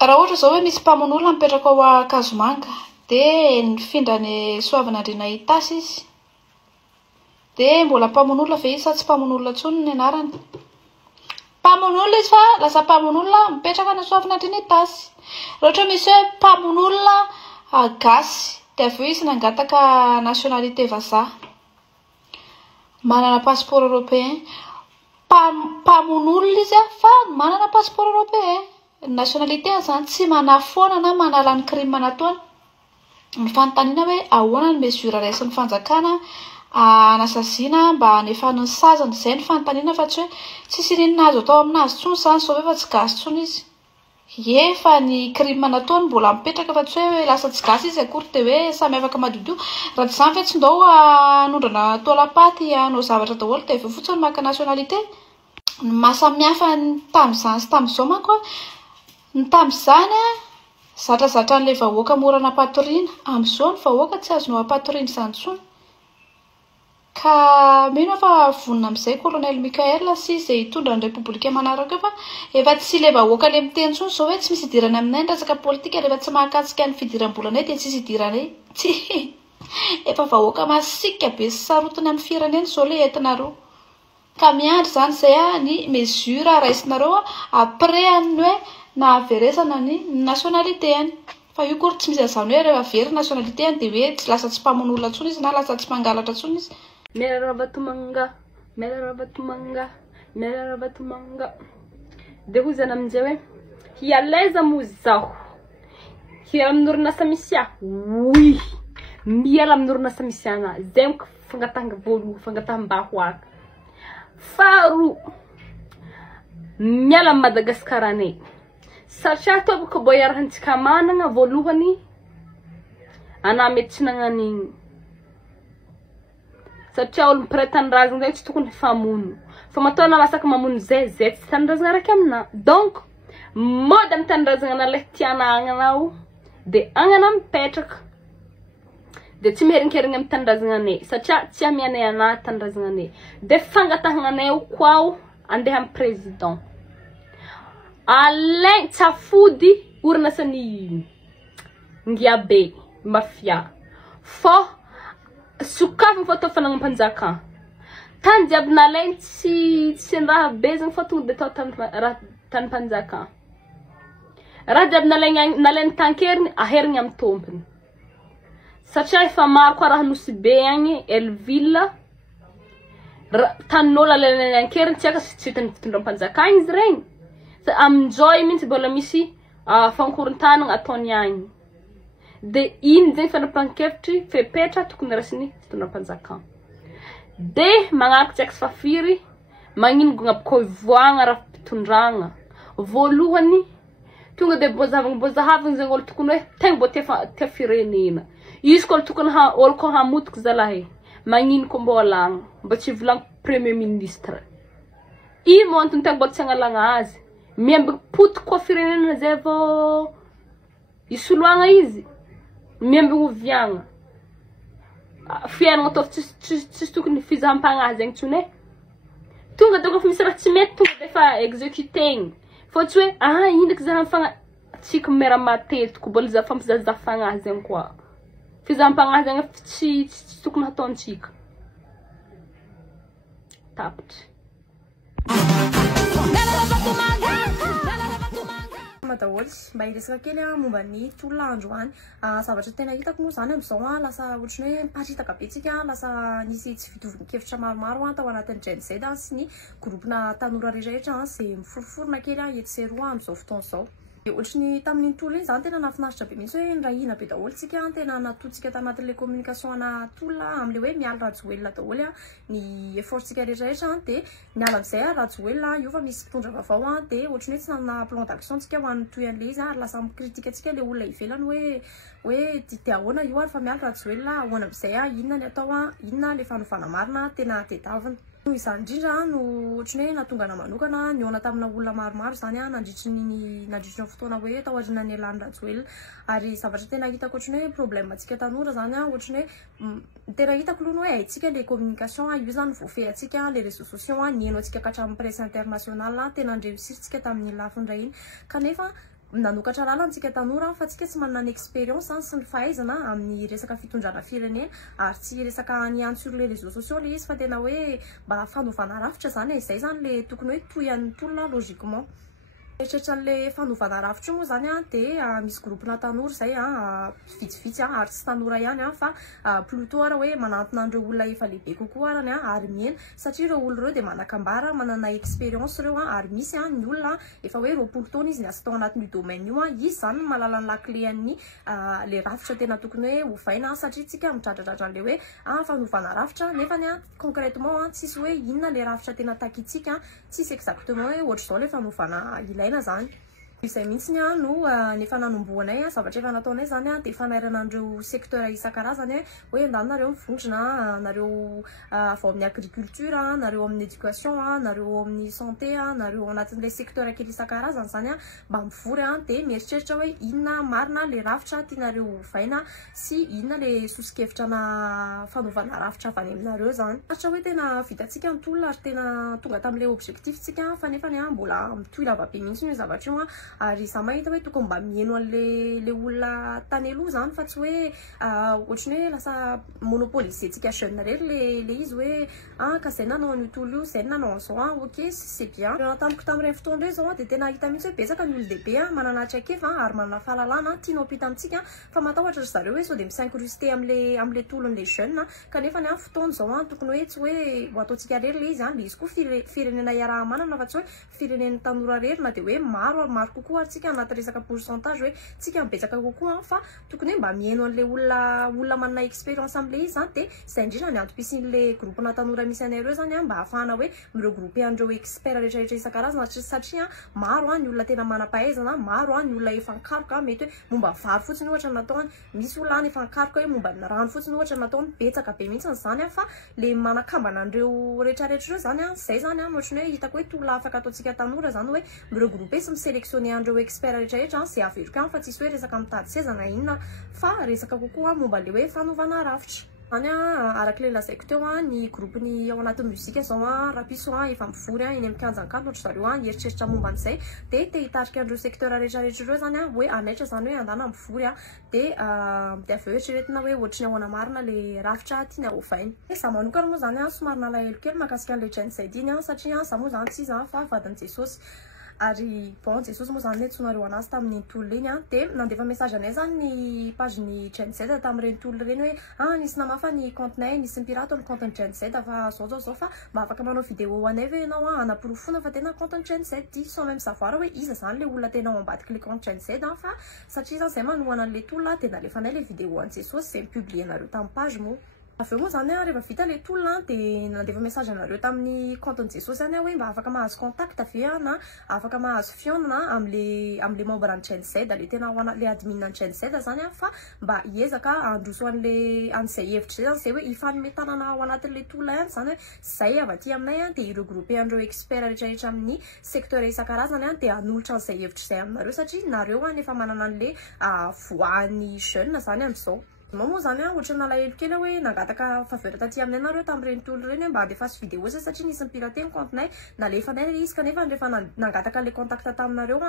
Raha ohatra zao hoe misy mpamon'olona mipetraka ao Akazomanga dia nifindrany Soavinandriana Itasy izy. Dia mbola mpamon'olona ve izy sa tsy mpamon'olona intsony ny anarany? Mpamon'olona izy fa lasa mpamon'olona mipetraka na Soavinandriana Itasy. Raha ohatra misy hoe mpamon'olona gasy dia avy eo izy nangataka nationalité vazaha. Manana passeport européen. Mpamon'olona izy fa manana passeport européen. Nationalité zany tsy manafoana na manala ny crime nataony. Ny fanontaniana hoe ahoana ny mesura raisin'ny fanjakana anasaziana mba hanefan'ny sazany, izay ny fanontaniana fa tsy hoe tsisy inona azo atao aminazy intsony zany sao efa tsy gasy intsony izy. Efa ny crime nataony mbola mipetraka fa tsy hoe lasa tsy gasy izy akory dia hoe samy afaka madio. Raha tsy izany fa tsy ndao anondrana tolapaty hanao zavatra daholo dia avy fotsiny maka nationalité. Ny mahasamihafa tamin'izany sy tamin'izao manko ny tamin'izany zatrazatra an'ilay vahoaka morana patoriana. Amin'izao ny vahoaka tsy azonao apatoriana izany intsony. Ka mino fa vonina amin'izay Colonel Michael sy izay hitondra ny Repoblika manaraka fa efa tsy ilay vahoaka ilay miteny intsony zao hoe tsy misy idirana aminay ny resaka politika rehefa tsy mahakasika ny fidiram-bolanay dia tsisy idiranay. Efa vahoaka masika be sy sarotiny amin'ny firenena zao ilay entinareo. Ka miandry zany izay ny mesura raisinareo après ny hoe nahaveresana ny nationalitéany. Fa io kory tsy misy an'izany hoe rehefa very nationalitéany dia hoe tsy lasa tsy mpamon'olona intsony izy na lasa tsy mpangalatra intsony izy. Meravatomanga dia hoy zany amin'izay hoe hialeza moa zaho hiala amin'ny orinasa misy aho. Oui, miala amin'ny orinasa misy anahy zay moko fangatahana voalohany fangataham-baho aka. Faharoa, miala amin'ny Madagasikara anay satria ataovako mbo iarahantsika manana voalohany anahy mety tsy nagnan'igny. Satria olo mpiray tanindrazana zay tsy tokony famono. Fa matoa masaka mamono zay tsy tanindrazana araiky amina. Donc, mode amin'ny tanindrazana an'ilay tiana agnanao dia agnana mipetraka. Dia tsy miherinkerina amin'ny tanindrazana anay satria tsy amianay anahy tanindrazana anay. Dia fangatahana anay ao koa andeha amin'ny président. Alain tsafody orinasany Ngiabe mafia. Fô sokafana fa atao fanagam-panjakana. Tany jiaby nalainy tsy raha be zany fa tonga dia atao tany panjakana. Raha jiaby nalainy tankeriny aheriny amin'ny tompony. Satria efa maro koa raha nosy be agny Elville. Tanin'olo alainy ankeriny tsy aka tsy fitondram-panjakana izy regny. Amin'izao mihitsy mbola misy fankorontanana ataony agny. Dia iny zay fanapahan-kevitry fepetra tokony raisiny fitondram-panjakana. Dia magnaraka tsy aksy fafiry magningona abikoivoagna raha fitondragna. Voalohany tonga dia mbozahavina zay olo tokony hoe tegna mbo tia firenena. Izy koa tokony olo koa hamotiky zalahy magnino koa mbo alagna mba tsy volagno premier ministre. Ino mo antony tegna mbo tsy agnalagna azy. Miamby potiky koa firenena zay vao isoloagna izy. Miamby oviagna. Fiainana atao tsisy tokony fizahampagnahy zegny tsony. Tonga dia kofa misy raha tsy mety tonga dia efa exécutegny. Fa tsy hoe indraky zahampagnahy tsika mera matetika mbola za fampizahazahafagnahy zegny koa. Fizahampagnahy zegny tsy tokony hataontsika. Tapitra. Daholo mba hiresaka kely momba ny tolona androany. Zavatra tena hitako moa zany amin'izao lasa ohatrany hoe miparitaka be tsika lasa nisy tsy fitovian-kevitra maromaro tao anatin'ny Gen Z sy ny groupena tanora rehetrarehetra izay miforoforona kely eto sy eroa amin'izao fotoana izao. Ohatrany tamin'ny tolo iny zany tena nafinaritra be mihitsy hoe nirahina be daholo tsika tena natotsika tanatin'ilay communication ana tolona amin'ilay hoe miala rajoelona daholo ny effortsika rehetrarehetra dia miala amin'izay rajoelona io fa misy mpitondra vaovao dia ohatrany hoe tsy nanana plan d'action tsika ho an'ny toy an'ilay izy ary lasa mikritika atsika ilay olona ivelany hoe dia ahoana io ary fa miala rajoelona ahoana amin'izay inona ny atao inona ilay fanovana marina tena tedavina. Izany indrindra no ohatrany hoe nahatonga manokana niona tamina olona maromaro zany nandritry ny fotoana hoe tao aoriana ny ialany rajoelona. Ary zavatra tena hitako ohatrany hoe problème atsika tanora zany ohatrany hoe tena hitako aloha hoe haintsika le communication io zany voafehy atsika le réseaux sociaux nihaino atsika ka hatramin'ny presse internationale tena andreussir tsika tamin'ny lafiny ray iny kanefa nanokatra lalana antsika tanora fa tsika tsy manana ny expérience sy ny fahaizana amin'ny resaka fitondrana firenena ary tsy resaka niany sur les réseaux sociaux le izy fa tena hoe mba fanovana rafitra zany e zay zany le tokony hoe toyan'ny tolona logiquement eritreretra le fanovana rafitra moa zany a de misy groupena tanora zay a vitsivitsy a ary tsy tanora ihany a fa plutôt ara hoe manantona andreo olona efa lehibe kokoa arany a ary miena satria ireo olo reo de manakambara manana expérience reo a ary misy a ny olona efa hoe 20 taona izy ny asa tao anatin'io domaine io a izy zany malala ny lakle an'ny le rafitra tena tokony hoe hovaina satria tsika mitradradratra an'le hoe fanovana rafitra nefany a concrètement a tsisy hoe inona le rafitra tena takitsika tsisy exactement hoe ohatra zao le fanovana ilaina zany izay mihitsy a no nefa nanomboanay a zavatra efa nataonay zany a de fanairana andreo secteur isan-karazany hoe andany nareo mivondrona nareo avao amin'ny agriculture nareo amin'ny éducation nareo amin'ny santé nareo anatin'le secteur kely isan-karazany zany a mba mivory de mieritreritra hoe inona marina le rafitra tianareo vaina sy inona le sosikevitra na fanovana rafitra avy any aminareo zany ohatra hoe tena vitatsika ny tolona ary tena tonga tam'le objectif tsika fa nefany mbola mitohy lavabe mihitsy io zavatra io ary za mahita hoe tokony mba mieno an'le olona tany aloha zany fa tsy hoe ohatrany hoe lasa monopoliser tsika jeune rery le izy hoe ka zay nanao an'io tolo io zay nanao an'izao ok c'est bien tamiko tamin'ireny fotoana reny zao de tena hita mihitsy hoe betsaka ny olon-dehibe manana traikefa ary manana fahalalana tianao apita amintsika fa matahotra zareo hoe sao de misincruster am'le tolon'le jeune kanefa ny fotoana zao tokony hoe tsy hoe ho ataontsika rery le izy le izy koa firenena iaraha manana fa tsy hoe firenen'ny tanora rery na de hoe maro kokoa ary tsika anaty resaka pourcentage hoe tsika mibetsaka kokoa fa tokony hoe mba mieno an'le olona manana expérience am'le izy zany de zay indrindra ny antopisian'le groupena tanora misy anareo zany mba ahafahana hoe miregrouper andreo expert rehetrarehetra isan-karazana satria maro ny olona tena manam-pahaizana maro ny olona efa nikaroka mety hoe momba vary fotsiny ohatra nataony misy olona any efa nikaroka hoe momba ny rano fotsiny ohatra nataony betsaka be mihitsy zany fa le manakambana andreo rehetrarehetra reo zany zay zany ohatrany hoe hitako hoe tolona afaka ataontsika tanora zany hoe miregrouper sy misélectionner andreo expert rehetrarehetra zay averiko fa tsisy hoe resaka mitady sezana inona fa resaka kokoa momba le hoe fanovana rafitra any arak'le lazaiko teo ny groupeny ao anaty muzika zao rapiso efa mivory eny amin'ny kanjankanto ohatra zareo hieritreritra momba an'izay de te hitarika andreo secteur rehetrarehetra reo zany hoe anaitra zany hoe andana mivory de aveo eritreretina hoe ohatrany ahoana marina le rafitra tiana hovainy za manokana moa zany somary nalahelo kely mahakasika an'le Gen Z iny satria za moa zany tsy izy fa vadiny Jesosy ary bon Jesosy moa zany tsonareo anazy tamin'ny tolo iny de nandefa message anay zany ny page ny Gen Z tamin'ireny tolo reny hoe nisy namafa ny comptenay nisy pirate ny compte Gen Z fa zao fa mba afaka manao vidéo anay ve ianao anaporofona fa tena compte Gen Z sans même savoir hoe iza zany le olona tena ao ambadiky le compte Gen Z fa satria zay manohana an'le tolona de nalefanay le vidéo an Jesosy zay mipublie anareo tamin'ny page mo aveo moa zany rehefa vita le tolona de nandefa message anareo tamin'ny compte ny Jesosy zany hoe mba afaka mahazo contact avy na afaka mahazo fionnana am'le membre ny Gen Z le tena le admin ny Gen Z zany fa mba hiezaka androso an'izay hevitra zay hoe ifanometanana ao anatin'le tolona ihany zany hoe zay avy aty aminay de iregrouper andreo expert rehetrarehetra amin'ny secteur isan-karazany de hanolotra an'izay hevitra zay aminareo satria nareo efa manana an'le voan'ny jeune zany amin'izao moa zany ohatra nalahelo kely hoe nangataka faveur taty aminay nareo tamin'ireny tolo reny mba andefaso vidéo zay satria nisy nipirate ny comptenay nalefanay le izy kanefa rehefa nangataka le contact taminareo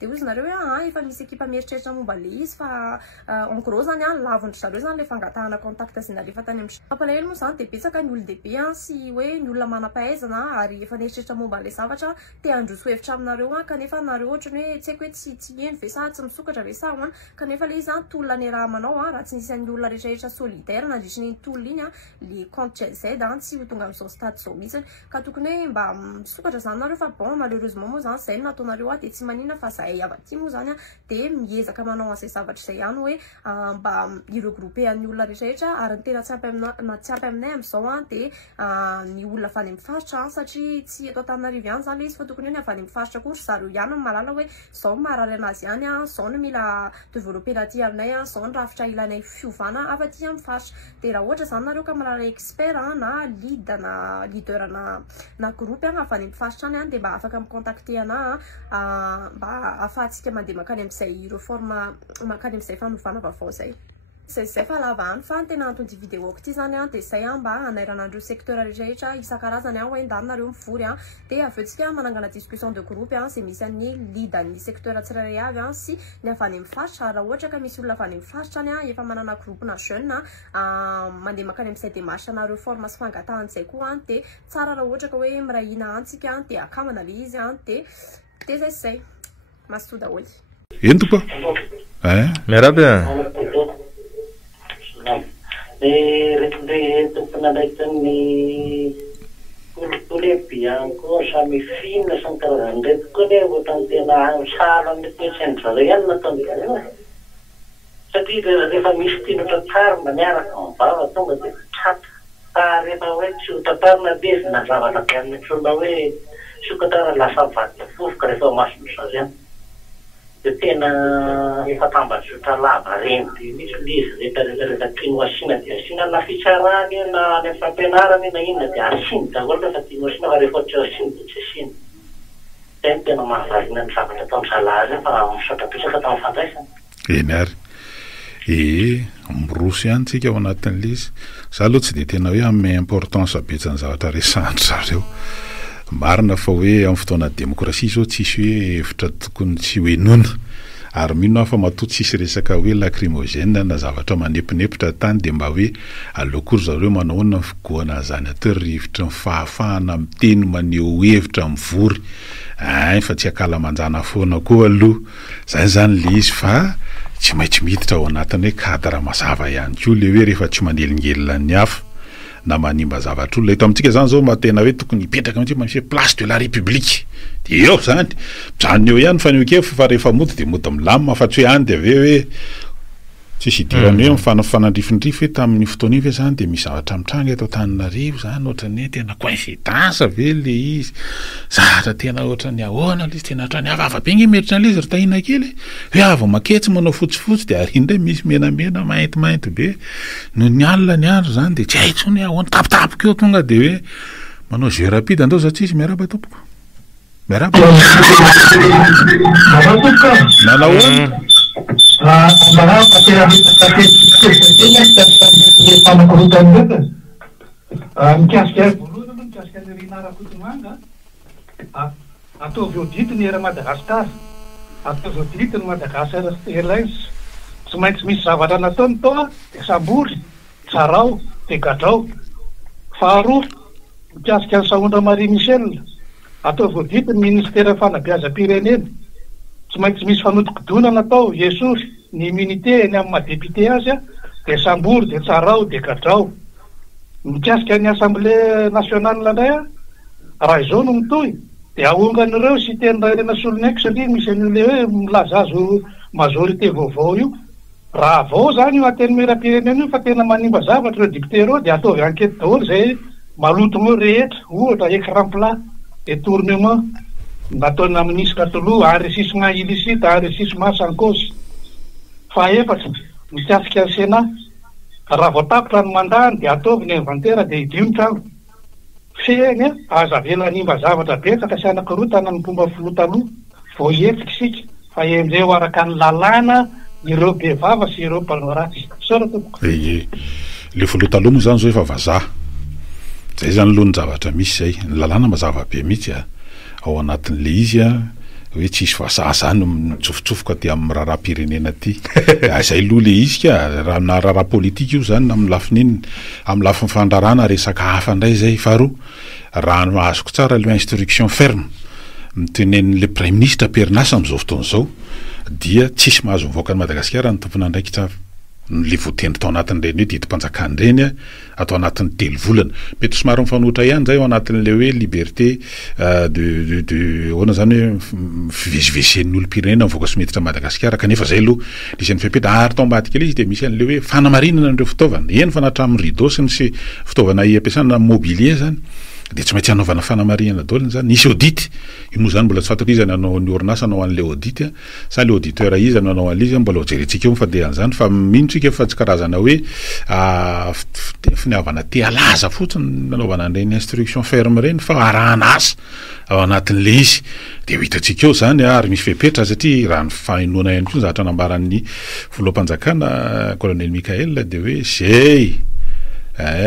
de ozy nareo hoe efa misy ekipa mieritreritra momba le izy fa en gros zany lavondry zareo zany le fangatahana contact zay nalefa tany amin'ny mampalahelo moa zany de betsaka ny olon-dehibe sy hoe ny olona manam-pahaizana ary efa nieritreritra momba le zavatra te androso hevitra aminareo kanefa nareo ohatrany hoe tsy haiko hoe tsy eny ve sa tsy misokatra ve sa kanefa le izy tolona ny raha manao raha tsy nisy ny olona rehetrarehetra solidaire nandritra ny tolo iny le compte Gen Z tsy ho tonga amin'izao stade zao mihitsy ka tokony hoe mba misokatra zany nareo fa bon malheureusement moa zany zay nataonareo de tsy manina fa zahay avy aty moa zany de miezaka manao an'izay zavatra zay ihany hoe mba iregrouper ny olona rehetrarehetra ary ny tena tsy ampy aminay amin'izao de ny olona avy any amin'ny faritra satria tsy eto Antananarivo ihany zany le izy fa tokony hoe avy any amin'ny faritra koa zareo ihany no malala hoe zao marary anazy ihany zao no mila développer aty aminay zao ny rafitra ilanay fiovana avy aty amin'ny faritra de raha ohatra zany nareo ka malala expert na leader na groupe avy any amin'ny faritra any de mba afaka micontacter ana mba ahafahantsika mandeha makany amin'izay reforme makany amin'izay fanovana vaovao zay zay fa lavany fa tena antony videoko ty zany a dia zay a mba anairanandreo secteur rehetrarehetra isan-karazany a hoendanareo mivory a dia avy eo tsika manangana discussion de groupe a zay misy an'ny lidan'ny secteur tsirairay avy a sy ny avy any amin'ny faritra raha ohatra ka misy olona avy any amin'ny faritra any a efa manana groupena jeune mandeha makany amin'ny side marche anareo forme sy fangatahany zay koa a dia tsara raha ohatra ka hoe mirahina antsika dia akamana le izy a dia zay maso daholo eny topo miaraby le tompona ndraiky ny kolikolebi ihany koa samy fina sy ny karazany ndraiky koa le ohatrany tena sala amin'ny toetrany zareo ihany nataon'izany satria rehefa misy tinatra tsara mba miaraka mivava tonga dia trata fa rehefa hoe tsy hotatarina bezina zavatra be amin'ny trona hoe sokatara lasa vaty fofoka rehefa mason'izany ihany dia tena efa tambazotra lava reny dia misy lizy rehetra tiano asiana dia asiana na fitsarany na any amin'ny fampianarany na inona dia asiny daholo rehefa tiano asiana fa rehefa tsy asiny dia tsy asiny zay tena mahavariana ny zavatra atao misalazy fa misaotra pisaka atao mifandraisana eny ary mirosy ihany tsika ao anatin'le izy za aloha tsy dia tena hoe amin'ny importance abetsany zavatra resandry zareo marina fa hoe amin'ny fotoana demokrasia zao tsisy hoe hevitra tokony tsy hoenona ary mino afa matoa tsisy resaka hoe lacrymogène na zavatra manepinepitra tany dia mba hoe aleokory zareo manahoana figoana zany atao rivotra ny fahafahana miteny maneho hevitra mivory fa tsy akala manjana foana koa aloha zany le izy fa tsy maintsy miditra ao anatin'ny hoe cadre mazava ihany koa le hoe rehefa tsy manelingelina ny hafa na manimba zavatra olona eto amintsika zany zao matena hoe tokony hipetraka amintsika misy place de la république dia eo zany mijanona eo ihany fanehoke fa rehefa mody dia mody milamina fa tsy hoe any dia ave hoe tsisy hidirany hoe mifanandrifindrify hoe tamin'ny fotoana iny ve zany dia misy zavatra mitranga eto Antananarivo zany ohatrany hoe tena coïncidence ve le izy zavatra tena ohatrany ahoana le izy tena hatrany avava be nge metritra le izy ry tahina kely hoe avo maketsy manao fotsifotsy dia ary indray misy menamena maintimainty be no ny alina ny andro zany dia tsy haitsony ahoana tapitapika eo tonga dia hoe manao jeu rapide andao za tsisy miaraba tompoko miaraba nanahoana ataovy auditiny era Madagasikara ataovy auditiny Madagasikara Airlines tsy maintsy misy zavatra nataony tao dia sambory tsarao dia gadrao faharoa mikasika ny Saondra Marie Michel ataovy auditiny ministera fanabeazam-pirenena tsy maintsy misy fanodikodona natao Jesosy ny immunité ny amin'ny madepité azy dia sambory dia tsarao dia gadrao mikasika ny assemblée nationale landray raha izao no mitoy dia ahongan'ireo sy teny rairena solonaiky satria misy an'ile hoe milaza azo majorité vaovao io raha vao zany io ateny meram-pirenena io fa tena manimba zavatra ireo député reo dia ataovy enquête daholo zay malotonao rehetra ohatra écran plat détournement nataona ministre toloha enrichissement illicite enrichissement sans cause fa efatra mikasika ny Sénat raha voatapotra ny mandany dia ataovy ny inventaire dia hidimy trano feny aza vela nimba zavatra betsaka sy anankirotana ny fomba filotaloha vao hetsika isika fa amizay ho araka ny lalàna ireo bevava sy ireo mpanoratsy sora tompoko le filotaloha moa zany zao efa vazaha zay zany aloha ny zavatra misy zay ny lalàna mazava be mihitsy ao anatin'le izy hoe tsisy vazaha zany mitsofontsofoka ty amin'ny raharam-pirenena ty zay aloha le izy ka raha na raharaha politika io zany amin'ny lafin'iny amin'ny lafiny fandrarana resaka hafa indray zay faharoa raha mahazoko tsara le instruction ferme mitenen'le premier ministre Perinasa amin'izao fotoana izao dia tsisy mahazo mivoaka ny Madagasikara ny tompona ndraiky tsara le voatendry tao anatin'ireny hoe didim-panjakana ireny atao anatin'ny 3 volana mety somary mifanohitra ihany zay ao anatin'le hoe liberté de hoana zany hoe fivezivezen'ny olom-pirenena mivoaka sy miditra Madagasikara kanefa zay aloha isan'ny fipetra ary tao ambadika le izy dia misy an'le hoe fanamarinana an'ireo fitaovana eny fa na hatramin'ny rideau sy ny fitaovana ampiasana mobilier zany de tsy maintsy anaovana fanamariana daoliny zany nisy audit io moa zany mbola tsy fantatra izy nanao ny orinasa nanao an'le audit sa le auditeur izy nanao an'lizy mbola jerentsika eo mifandeha an'izany fa minotsika fa tsy karazana hoe finiavana te-alaza fotsiny nanaovana an'ireny instruction ferme reny fa arahana asa ao anatin'le izy de ho hitantsika eo zany ary misy fepetra satria raha ny fainoana ihany koa zatra nambaran'ny filoham-panjakana colonel Mikael de hoe zay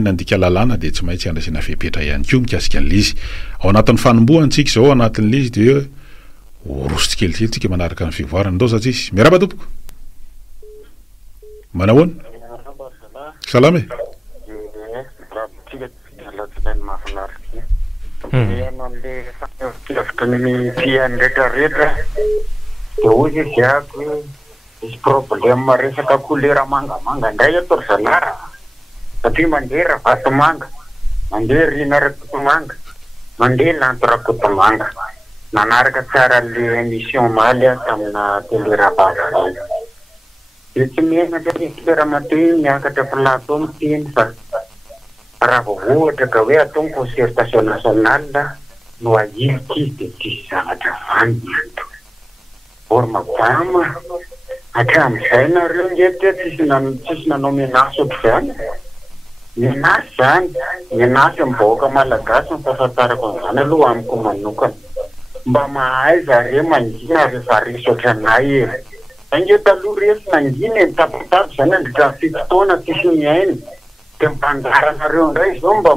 nandika lalàna de tsy maintsy andrasina fepetra ihany koa mikasika an'le izy ao anatin'ny fanombohantsika zao ao anatin'le izy de orositsy kelikely tsika manaraka ny fivoarana ndao satria izy miaraba tompoko manahoana salama de hoy izy ako misy problème resaka kolera mangamanga ndray ato ry zanara satria mandeha ravatomanga mandeha rina rakotomanga mandeha lanto rakotomanga nanaraka tsara le émission maly tamina télé ravava de tsy miaina lera mateo miakatra plateau miteny fa raha voavohatra ka hoe atao concertation nationale no ailika izy de tsisy zavatra vandy ato or mabama hatramin'izay nareo ngetra tsisy nanao menace ohatr'izany menace zany menace mivoaka malagasy mifahafantarako an'izany aloha amiko manokana mba mahay zareo mangina rehefa resy ohatranay e ange taloha resy nangina ny tapitapy zany andritra fito taona tsisy miaina de mpandaranareo indray zao mba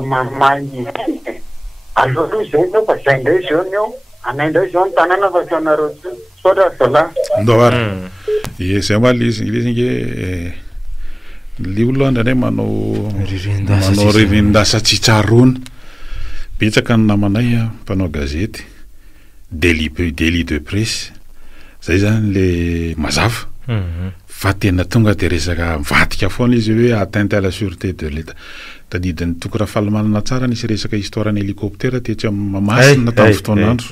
mamahy aloha zay zao fa zay ndray zao ny eo anaindray zao ny tanàna fa tsanareo sotra zala ndo ary zay maly izy nge le olona ndray manao ririndasa tsitsarona betsaka ny namanay mpanao gazety Délit de presse zay zany le mazava fa tena tonga de resaka mivadika foana izy hoe atteinte à la sûreté de l'État tadidiny toko raha falamanana tsara nisy resaka histoire ny hélicoptère tetsy mamasina tamin'ny fotoanandro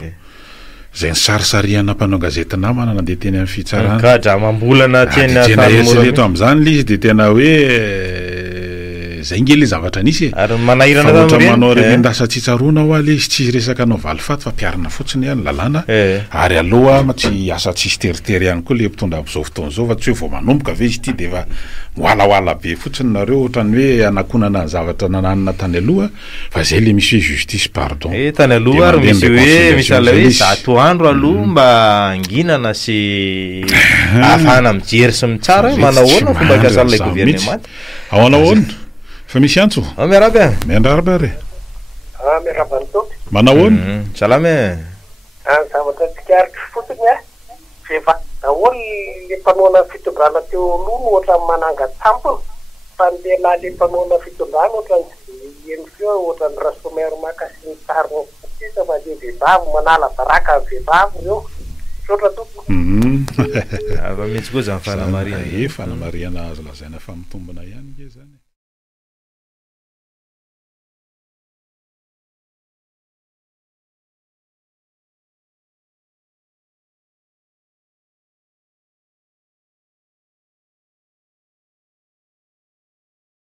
zay ny sarisariana mpanao gazety namana nandeha teny amin'ny fitsarana kadra mambolana tena eto am'izany le izy de tena hoe zay nge le zavatra nisy ary manahirana ohatra manao rendasa tsitsarona ho ale izy tsy resaka anao valifaty fa mpiarina fotsiny ihany lalàna ary aloha tsy asa tsisy teritery ihany koa le mpitondra am'izao fotoana zao fa tsy hoe vao manomboka ve izy ty de fa moalaoala be fotsiny nareo ohatrany hoe anakonana ny zavatra nananina tany aloha fa zay le misy hoe justice pardon tany aloha ary misy hoe misala hoe zato andro aloha mba anginana sy ahafahana mijery sy mitsara manahoana fomba fiasan'ilay gouvernement ao anahoana fa misy antso miaraby miandraraba re miaraba nytompy manahoana salama zavatra tikaritry fotsiny efa daholy le mpanoana fitondrana teo aloha no ohatra mananga tampony fa ndeha le mpanoana fitondrana ohatra eny feo ohatra ny rasomero makasy ny tariny sisa fa le vehivavy manala baraka ny vehivavy reo sotra tompo ava mihitsy koa zany fanamariana fanamariana azo lazaina fa mitombona ihany nge zany